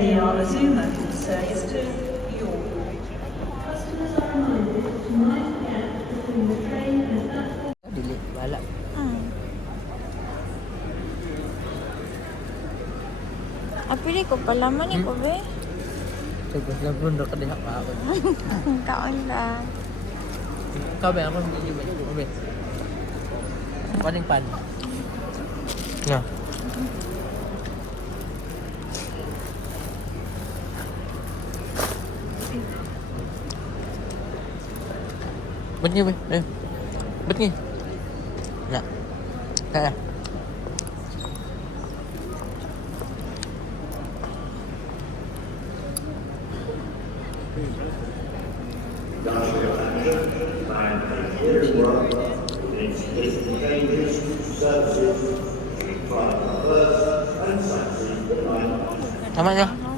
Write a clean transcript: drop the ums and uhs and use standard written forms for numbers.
Azuma service to York. Customers are reminded to mind the gap between the train and platform. Dili, wala. Apili ko pala man ko be. Sige, nagbundo ka din ako. Kaon lang. Kabe, ako hindi ba? Kabe. Kaning pan. Nga. Ba't niyo ba? Ba't niyo? Nga. Kaya. Tama niya.